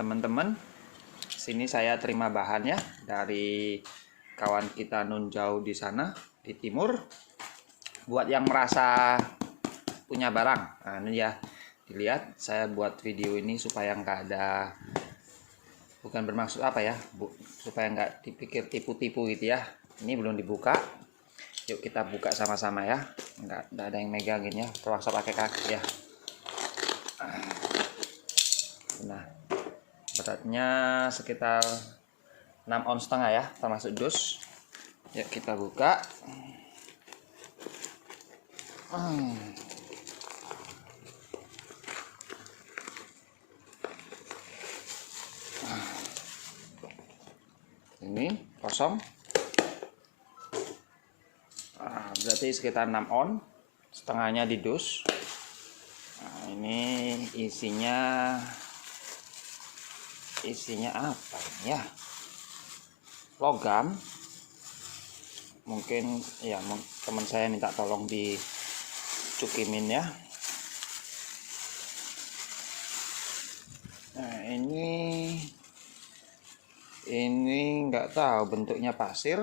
teman-teman, sini saya terima bahan ya dari kawan kita nun jauh di sana di timur. Buat yang merasa punya barang, nah ini ya, dilihat saya buat video ini supaya nggak ada, bukan bermaksud apa ya Bu, supaya nggak dipikir tipu-tipu gitu ya. Ini belum dibuka, yuk kita buka sama-sama ya. Nggak ada yang megangin ya, terpaksa pakai kaki ya. Nah, beratnya sekitar 6,5 ons ya, termasuk dus. Yuk kita buka. Ini kosong. Berarti sekitar 6 on, setengahnya di dus. Nah, ini isinya apa ini ya? Logam. Mungkin ya teman saya minta tolong dicukimin ya. Nah, ini nggak tahu bentuknya pasir.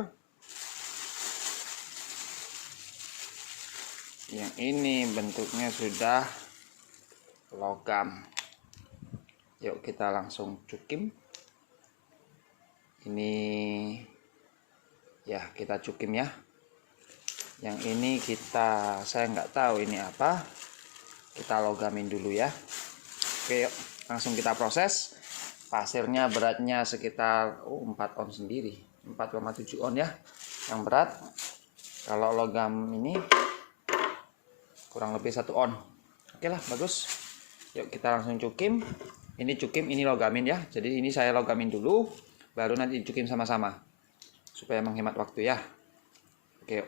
Yang ini bentuknya sudah logam. Yuk kita langsung cukim. Ini ya kita cukim ya. Yang ini saya nggak tahu ini apa. Kita logamin dulu ya. Oke, yuk langsung kita proses. Pasirnya beratnya sekitar 4 on sendiri, 4,7 on ya yang berat. Kalau logam ini kurang lebih 1 on. Oke lah, bagus. Yuk kita langsung cukim. Ini cukim, ini logamin ya. Jadi ini saya logamin dulu, baru nanti dicukim sama-sama supaya menghemat waktu ya. Oke, yuk.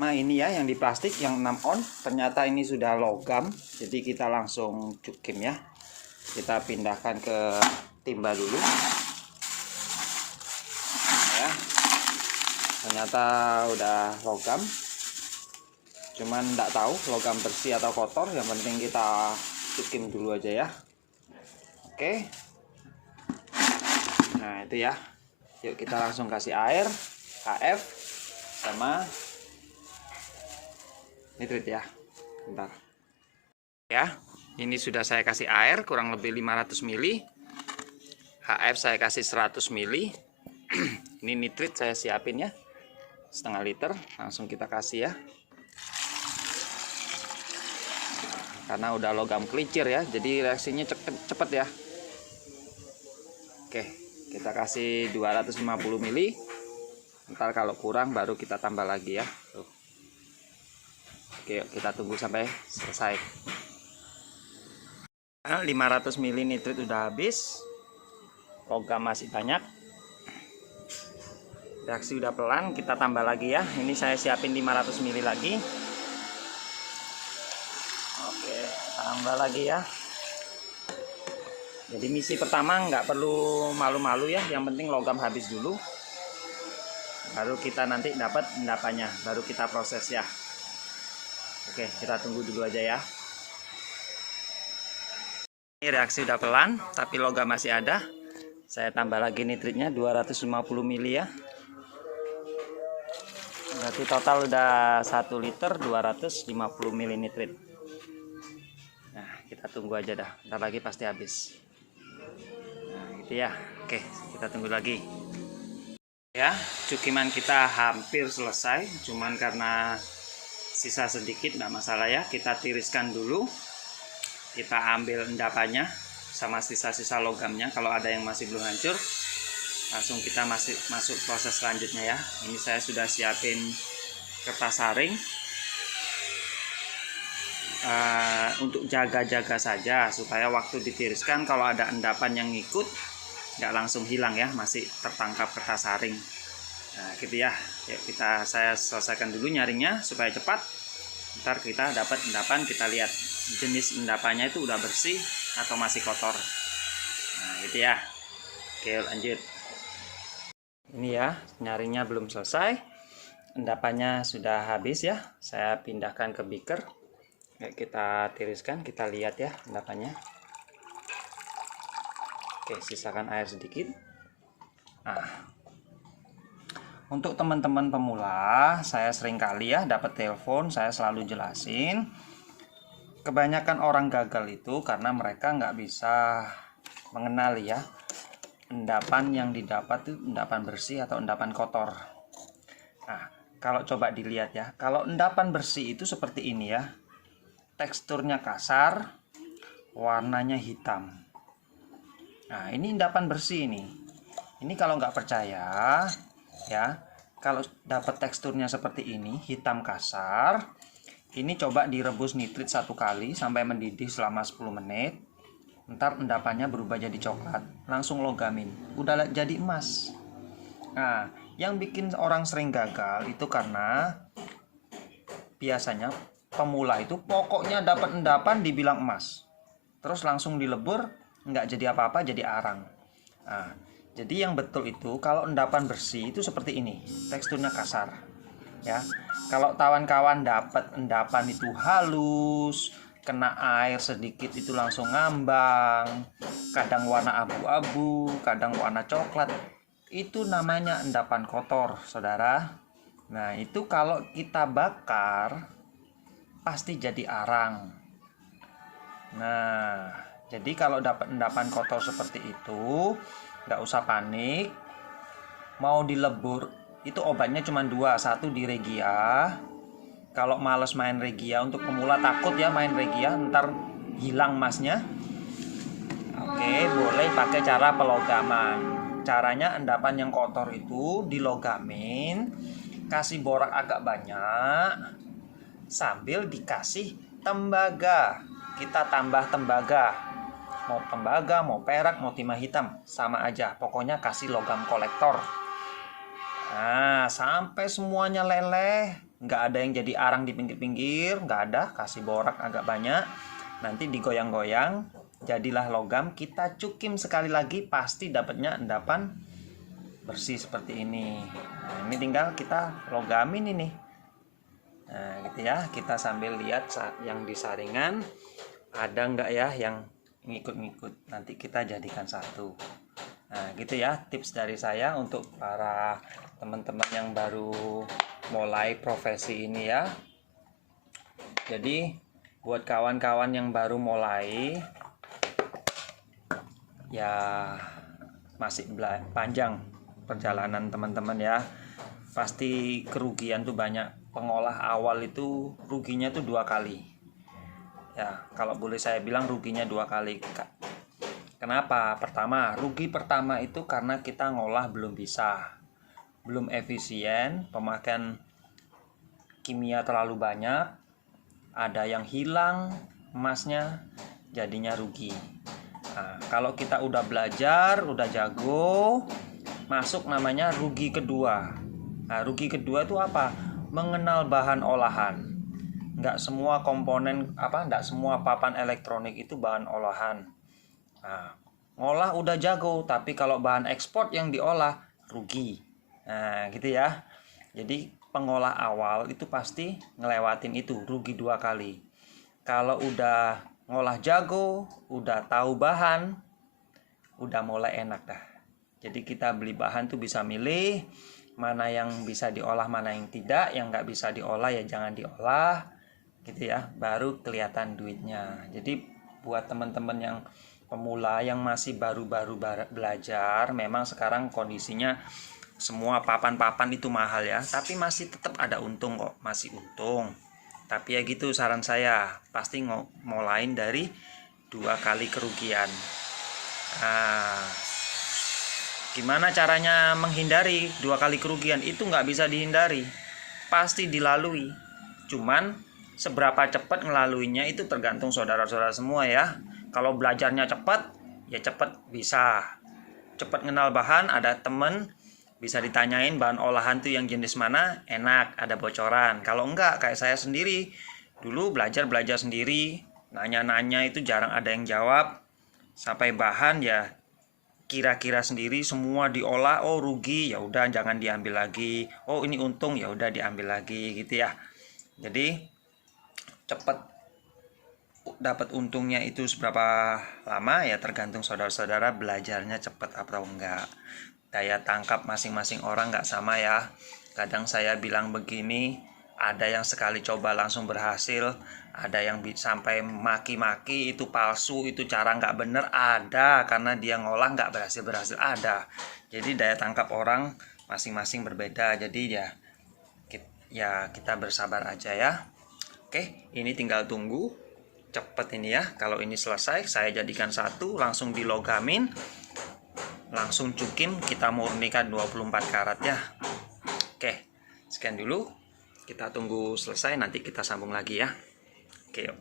Nah ini ya yang di plastik yang 6 on, ternyata ini sudah logam. Jadi kita langsung cukim ya. Kita pindahkan ke timba dulu ya. Ternyata udah logam, cuman enggak tahu logam bersih atau kotor. Yang penting kita cukim dulu aja ya. Oke, nah itu ya. Yuk kita langsung kasih air HF sama nitrit ya. Bentar ya. Ini sudah saya kasih air kurang lebih 500 ml. HF saya kasih 100 ml. Ini nitrit saya siapin ya, setengah liter. Langsung kita kasih ya, karena udah logam kelicir ya, jadi reaksinya cepet ya. Oke, kita kasih 250 ml. Ntar kalau kurang baru kita tambah lagi ya. Tuh. Oke, yuk kita tunggu sampai selesai. 500 ml nitrit udah habis, logam masih banyak. Reaksi udah pelan, kita tambah lagi ya. Ini saya siapin 500 ml lagi. Oke, tambah lagi ya. Jadi misi pertama nggak perlu malu-malu ya, yang penting logam habis dulu, baru kita nanti dapat endapannya, baru kita proses ya. Oke, kita tunggu dulu aja ya. Ini reaksi udah pelan, tapi logam masih ada. Saya tambah lagi nitritnya 250 ml ya. Berarti total udah 1 liter 250 ml nitrit. Nah, kita tunggu aja dah. Ntar lagi pasti habis. Nah, gitu ya. Oke, kita tunggu lagi. Ya, cukiman kita hampir selesai. Cuman karena sisa sedikit nggak masalah ya. Kita tiriskan dulu. Kita ambil endapannya sama sisa-sisa logamnya. Kalau ada yang masih belum hancur, langsung kita masuk proses selanjutnya ya. Ini saya sudah siapin kertas saring untuk jaga-jaga saja, supaya waktu ditiriskan kalau ada endapan yang ngikut nggak langsung hilang ya, masih tertangkap kertas saring. Nah gitu ya. Yuk saya selesaikan dulu nyaringnya supaya cepat. Ntar kita dapat endapan, kita lihat jenis endapannya itu udah bersih atau masih kotor. Nah gitu ya. Oke, lanjut. Ini ya, nyaringnya belum selesai, endapannya sudah habis ya. Saya pindahkan ke beaker. Kita tiriskan, kita lihat ya endapannya. Oke, sisakan air sedikit. Nah, untuk teman-teman pemula, saya sering kali ya dapat telepon, saya selalu jelasin. Kebanyakan orang gagal itu karena mereka nggak bisa mengenali ya endapan yang didapat itu endapan bersih atau endapan kotor. Nah, kalau coba dilihat ya, kalau endapan bersih itu seperti ini ya, teksturnya kasar, warnanya hitam. Nah, ini endapan bersih ini. Ini kalau nggak percaya ya, kalau dapat teksturnya seperti ini, hitam kasar, ini coba direbus nitrit 1 kali sampai mendidih selama 10 menit. Ntar endapannya berubah jadi coklat, langsung logamin, udah jadi emas. Nah, yang bikin orang sering gagal itu karena biasanya pemula itu pokoknya dapat endapan dibilang emas, terus langsung dilebur, nggak jadi apa-apa, jadi arang. Nah, jadi yang betul itu kalau endapan bersih itu seperti ini, teksturnya kasar ya. Kalau kawan-kawan dapat endapan itu halus, kena air sedikit itu langsung ngambang, kadang warna abu-abu, kadang warna coklat, itu namanya endapan kotor, saudara. Nah, itu kalau kita bakar pasti jadi arang. Nah, jadi kalau dapat endapan kotor seperti itu, nggak usah panik. Mau dilebur, itu obatnya cuma 2, 1 di Regia. Kalau males main Regia, untuk pemula takut ya main Regia, ntar hilang emasnya. Oke, boleh pakai cara pelogaman. Caranya endapan yang kotor itu dilogamin, kasih borak agak banyak, sambil dikasih tembaga. Kita tambah tembaga, mau tembaga, mau perak, mau timah hitam, sama aja, pokoknya kasih logam kolektor. Nah, sampai semuanya leleh, nggak ada yang jadi arang di pinggir-pinggir, nggak ada, kasih borak agak banyak, nanti digoyang-goyang, jadilah logam. Kita cukim sekali lagi, pasti dapatnya endapan bersih seperti ini. Nah, ini tinggal kita logamin ini. Nah, gitu ya, kita sambil lihat yang di saringan ada nggak ya yang ngikut-ngikut, nanti kita jadikan satu. Nah, gitu ya tips dari saya untuk para teman-teman yang baru mulai profesi ini ya. Jadi buat kawan-kawan yang baru mulai ya, masih panjang perjalanan teman-teman ya. Pasti kerugian tuh banyak. Pengolah awal itu ruginya tuh 2 kali. Ya, kalau boleh saya bilang ruginya 2 kali. Kenapa? Pertama, rugi pertama itu karena kita ngolah belum bisa, belum efisien, pemakaian kimia terlalu banyak, ada yang hilang emasnya, jadinya rugi. Nah, kalau kita udah belajar, udah jago, masuk namanya rugi kedua. Nah, rugi kedua itu apa? Mengenal bahan olahan. Nggak semua komponen nggak semua papan elektronik itu bahan olahan. Nah, ngolah udah jago, tapi kalau bahan ekspor yang diolah rugi. Nah, gitu ya. Jadi pengolah awal itu pasti ngelewatin itu, rugi 2 kali. Kalau udah ngolah jago, udah tahu bahan, udah mulai enak dah. Jadi kita beli bahan tuh bisa milih mana yang bisa diolah, mana yang tidak. Yang nggak bisa diolah ya jangan diolah, gitu ya, baru kelihatan duitnya. Jadi buat teman-teman yang pemula yang masih baru-baru belajar, memang sekarang kondisinya semua papan-papan itu mahal ya, tapi masih tetap ada untung kok, masih untung. Tapi ya gitu, saran saya pasti mulai dari 2 kali kerugian. Nah, gimana caranya menghindari 2 kali kerugian? Itu nggak bisa dihindari, pasti dilalui. Cuman seberapa cepat ngelaluinya itu tergantung saudara-saudara semua ya. Kalau belajarnya cepat, ya cepat bisa. Cepat kenal bahan, ada temen bisa ditanyain bahan olahan tuh yang jenis mana, enak, ada bocoran. Kalau enggak, kayak saya sendiri, dulu belajar sendiri, nanya-nanya itu jarang ada yang jawab. Sampai bahan ya kira-kira sendiri, semua diolah, oh rugi, ya udah jangan diambil lagi. Oh ini untung, ya udah diambil lagi gitu ya. Jadi cepet dapat untungnya itu seberapa lama ya tergantung saudara-saudara belajarnya cepat atau enggak. Daya tangkap masing-masing orang nggak sama ya. Kadang saya bilang begini, ada yang sekali coba langsung berhasil, ada yang sampai maki-maki itu palsu, itu cara nggak bener, ada karena dia ngolah nggak berhasil ada. Jadi daya tangkap orang masing-masing berbeda. Jadi ya kita bersabar aja ya. Oke, ini tinggal tunggu cepet ini ya. Kalau ini selesai, saya jadikan satu, langsung dilogamin, langsung cukim, kita murnikan 24 karat ya. Oke, sekian dulu, kita tunggu selesai, nanti kita sambung lagi ya. Oke, yuk.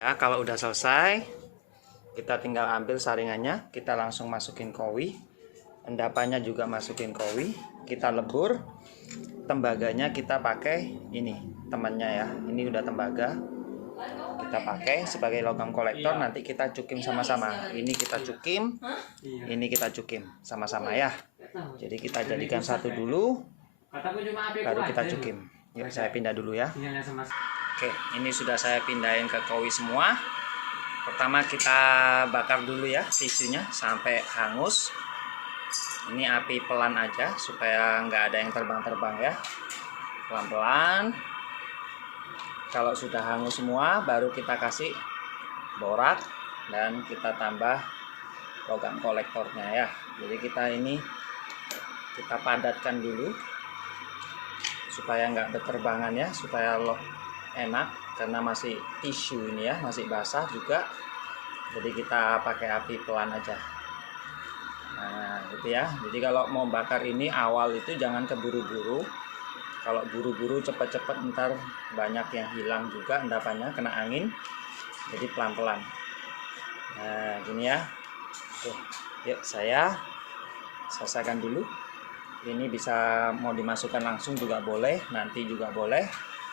Ya, kalau udah selesai, kita tinggal ambil saringannya, kita langsung masukin kowi, endapannya juga masukin kowi, kita lebur. Tembaganya kita pakai ini temannya ya, ini udah tembaga, kita pakai sebagai logam kolektor. Nanti kita cukim sama-sama, ini kita cukim, ini kita cukim sama-sama ya. Jadi kita jadikan satu dulu, baru kita cukim. Yuk saya pindah dulu ya. Oke, ini sudah saya pindahin ke kowi semua. Pertama kita bakar dulu ya tisunya sampai hangus. Ini api pelan aja supaya nggak ada yang terbang-terbang ya. Pelan-pelan. Kalau sudah hangus semua, baru kita kasih borak dan kita tambah logam kolektornya ya. Jadi kita padatkan dulu supaya nggak berterbangan ya, supaya enak karena masih tisu ini ya, masih basah juga. Jadi kita pakai api pelan aja. Nah gitu ya. Jadi kalau mau bakar ini awal itu jangan keburu-buru. Kalau buru-buru cepet-cepet ntar banyak yang hilang juga endapannya, kena angin. Jadi pelan-pelan. Nah gini ya. Oke, yuk saya selesaikan dulu. Ini bisa mau dimasukkan langsung juga boleh, nanti juga boleh,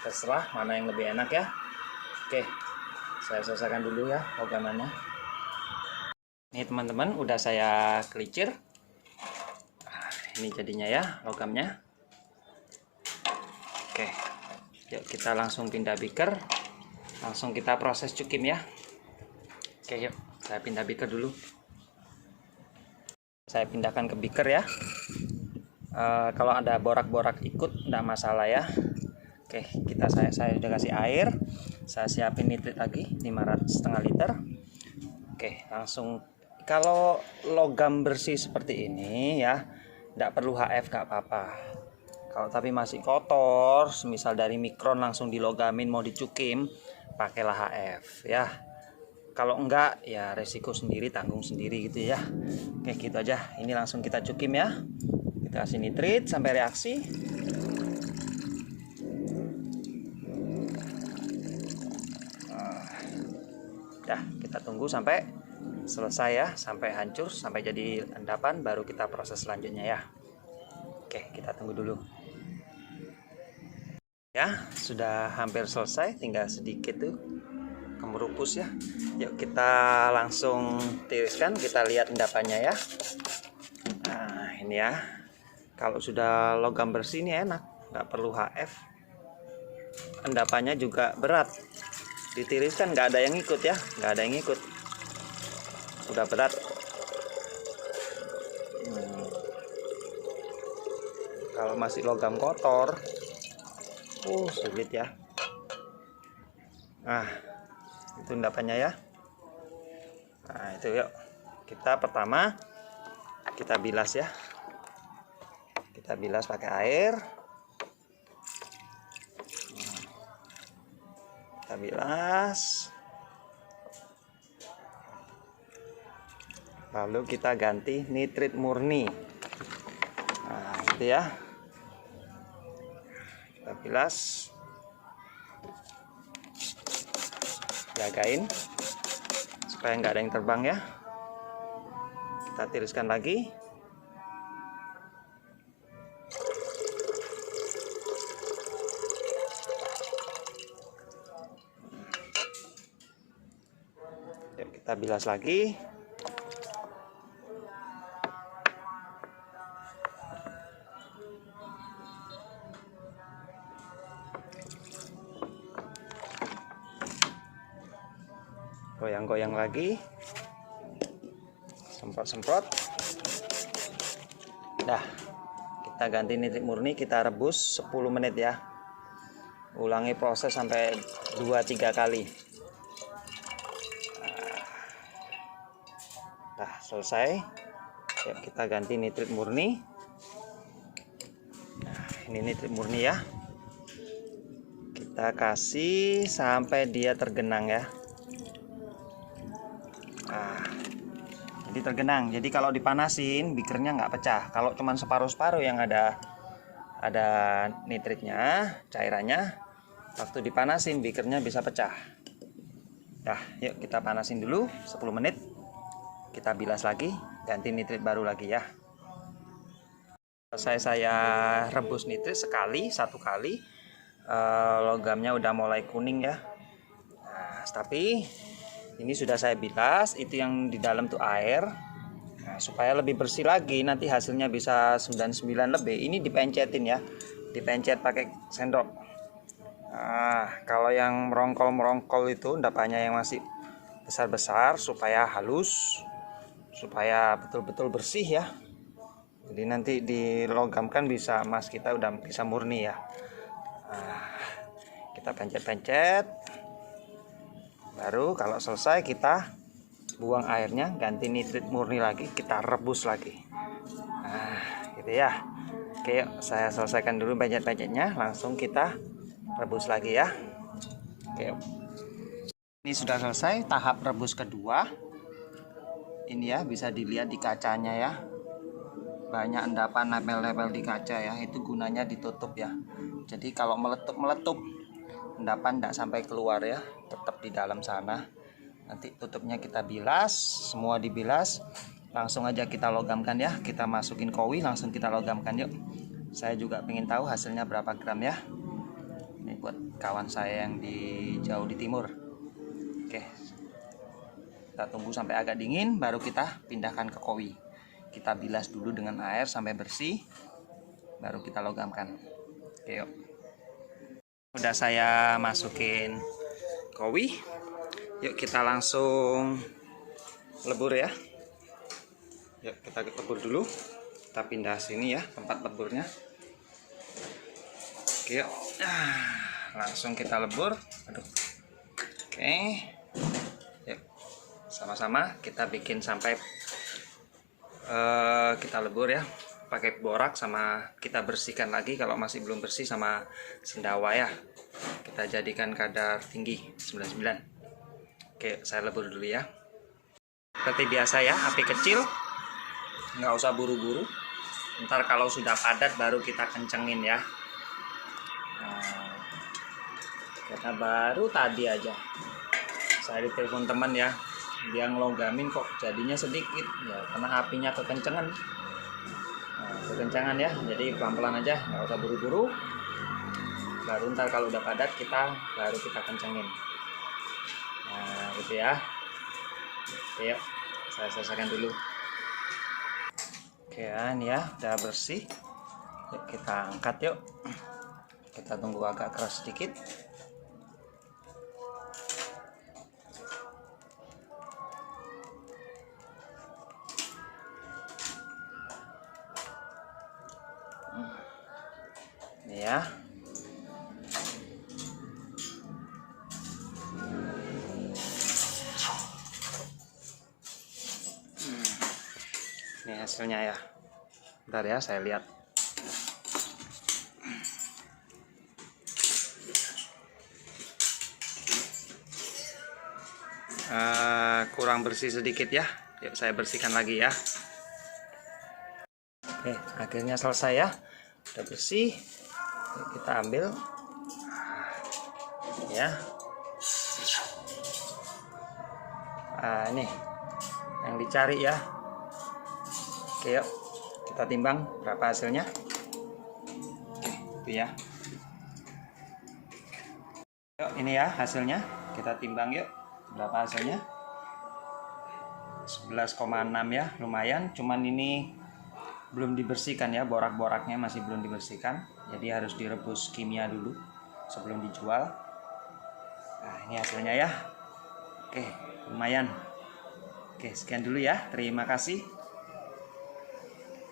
terserah mana yang lebih enak ya. Oke, saya selesaikan dulu ya logamannya. Ini teman-teman udah saya kelicir. Nah, ini jadinya ya logamnya. Oke, yuk kita langsung pindah beaker, langsung kita proses cukim ya. Oke yuk, saya pindah beaker dulu. Saya pindahkan ke beaker ya. Kalau ada borak-borak ikut enggak masalah ya. Oke, saya udah kasih air, saya siapin nitrit lagi 500,5 liter. Oke, langsung. Kalau logam bersih seperti ini ya, enggak perlu HF, nggak apa-apa. Kalau tapi masih kotor, misal dari mikron langsung dilogamin mau dicukim, pakailah HF ya. Kalau enggak ya resiko sendiri, tanggung sendiri gitu ya. Oke, gitu aja. Ini langsung kita cukim ya. Kita kasih nitrit sampai reaksi. Ya, kita tunggu sampai selesai ya, sampai hancur, sampai jadi endapan, baru kita proses selanjutnya ya. Oke, kita tunggu dulu. Ya, sudah hampir selesai, tinggal sedikit tuh kemerupus ya. Yuk kita langsung tiriskan, kita lihat endapannya ya. Nah ini ya, kalau sudah logam bersih ini enak, nggak perlu HF. Endapannya juga berat, ditiriskan nggak ada yang ikut ya, nggak ada yang ikut, udah berat. Kalau masih logam kotor, sulit ya. Nah itu endapannya ya. Nah itu yuk, kita pertama kita bilas ya, kita bilas pakai air. Kita bilas, lalu kita ganti nitrit murni. Nah gitu ya, kita bilas, jagain supaya nggak ada yang terbang ya. Kita tiriskan lagi. Yuk, kita bilas lagi. goyang lagi, semprot-semprot. Dah, kita ganti nitrit murni, kita rebus 10 menit ya. Ulangi proses sampai 2-3 kali. Nah, selesai. Yuk kita ganti nitrit murni. Nah, ini nitrit murni ya. Kita kasih sampai dia tergenang ya. Nah, jadi tergenang. Jadi kalau dipanasin beakernya nggak pecah. Kalau cuman separuh-separuh yang ada nitritnya, cairannya, waktu dipanasin beakernya bisa pecah. Nah, yuk kita panasin dulu 10 menit. Kita bilas lagi, ganti nitrit baru lagi ya. Selesai saya rebus nitrit satu kali, logamnya udah mulai kuning ya. Nah, tapi ini sudah saya bilas, itu yang di dalam tuh air. Nah, supaya lebih bersih lagi, nanti hasilnya bisa 99 lebih. Ini dipencetin ya, dipencet pakai sendok. Nah, kalau yang merongkol itu endapannya yang masih besar-besar supaya halus, supaya betul-betul bersih ya. Jadi nanti dilogamkan bisa emas kita udah bisa murni ya. Nah, kita pencet-pencet. Baru kalau selesai kita buang airnya, ganti nitrit murni lagi, kita rebus lagi. Nah, gitu ya. Oke, yuk, saya selesaikan dulu pencet-pencetnya, langsung kita rebus lagi ya. Oke, yuk. Ini sudah selesai tahap rebus kedua. Ini ya, bisa dilihat di kacanya ya. Banyak endapan nempel-nempel di kaca ya, itu gunanya ditutup ya. Jadi kalau meletup endapan tidak sampai keluar ya, tetap di dalam sana. Nanti tutupnya kita bilas, semua dibilas, langsung aja kita logamkan ya. Kita masukin kowi, langsung kita logamkan yuk. Saya juga ingin tahu hasilnya berapa gram ya. Ini buat kawan saya yang jauh di timur. Oke, kita tunggu sampai agak dingin, baru kita pindahkan ke kowi. Kita bilas dulu dengan air sampai bersih, baru kita logamkan. Oke, yuk. Udah saya masukin kowi. Yuk kita langsung lebur ya. Yuk kita lebur dulu. Kita pindah sini ya tempat leburnya. Oke, yuk. Langsung kita lebur. Aduh. Oke. Yuk. Sama-sama kita bikin sampai kita lebur ya. Pakai borak, sama kita bersihkan lagi kalau masih belum bersih sama sendawa ya. Kita jadikan kadar tinggi 99. Oke, saya lebur dulu ya. Seperti biasa ya, api kecil, nggak usah buru-buru. Ntar kalau sudah padat baru kita kencengin ya. Nah, kita baru tadi aja saya ditelepon teman ya, dia ngelogamin kok jadinya sedikit ya, karena apinya kekencengan. Nah, kekencangan ya, jadi pelan-pelan aja, nggak usah buru-buru. Baru ntar kalau udah padat baru kita kencengin. Nah, gitu ya. Oke, yuk saya selesaikan dulu. Oke ya, ini ya udah bersih. Yuk kita angkat yuk. Kita tunggu agak keras sedikit. Ini ya. Ini hasilnya ya. Bentar ya, saya lihat. Kurang bersih sedikit ya. Yuk saya bersihkan lagi ya. Oke, akhirnya selesai ya. Udah bersih. Yuk, kita ambil. Ya. Ini yang dicari ya. Oke, yuk kita timbang berapa hasilnya. Oke, itu ya. Yuk, ini ya hasilnya. Kita timbang yuk. Berapa hasilnya? 11,6 ya, lumayan. Cuman ini belum dibersihkan ya, borak-boraknya masih belum dibersihkan. Jadi harus direbus kimia dulu sebelum dijual. Nah, ini hasilnya ya. Oke, lumayan. Oke, sekian dulu ya, terima kasih.